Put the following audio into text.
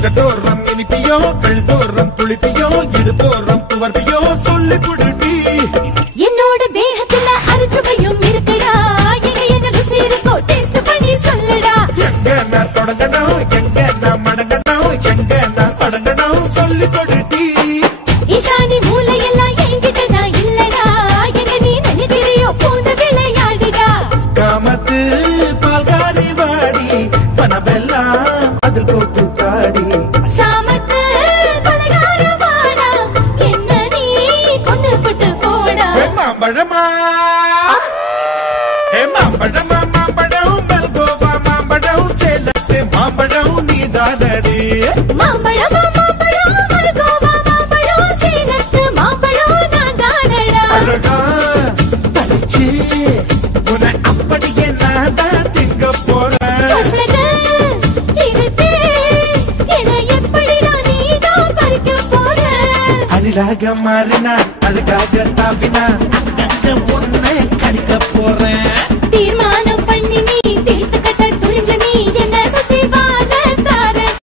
உதட்டோரம் இனிப்பியோ கழுத்தோரம் புளிப்பியோ இடுப்போரம் துவர்ப்பியோ சொல்லி புடுட்டி என்னோட தேகத்துல அரிச்சுவையும் இருக்குடா எங்க என்ன ருசி இருக்கோ டேஸ்ட் பண்ணி சொல்லுடா எங்க நான் தொடங்கணும் எங்க நான் மடங்கணும் எங்க நான் தொடங்கணும் சொல்லி புடுட்டி ஈசானி மூளையெல்லாம் என்கிட்டதான் இல்லடா எங்க நீ நினைக்கிறியோ பூந்த விளையாடுடா காமத்து பால்காரி வாடி பணமெல்லாம் அதில் போட்டு தாடி சாமத்து கொலைகார வாடா என்ன நீ கொண்டு போட்டு போடா மாம்பழமா மாம்பழமா மாம்பழம் மெல்கோவா மாம்பழம் சேலத்து மாம்பழம் நீதானடி மாம்பழமா மாம்பழம் மல்கோவா மாம்பழம் சேலத்து மாம்பழம் நான் தானடா அழகா பறிச்சு உன்னை அப்படியே நான் தான் திங்க போறேன் அனிராக மாறினா அழகாக தாவினா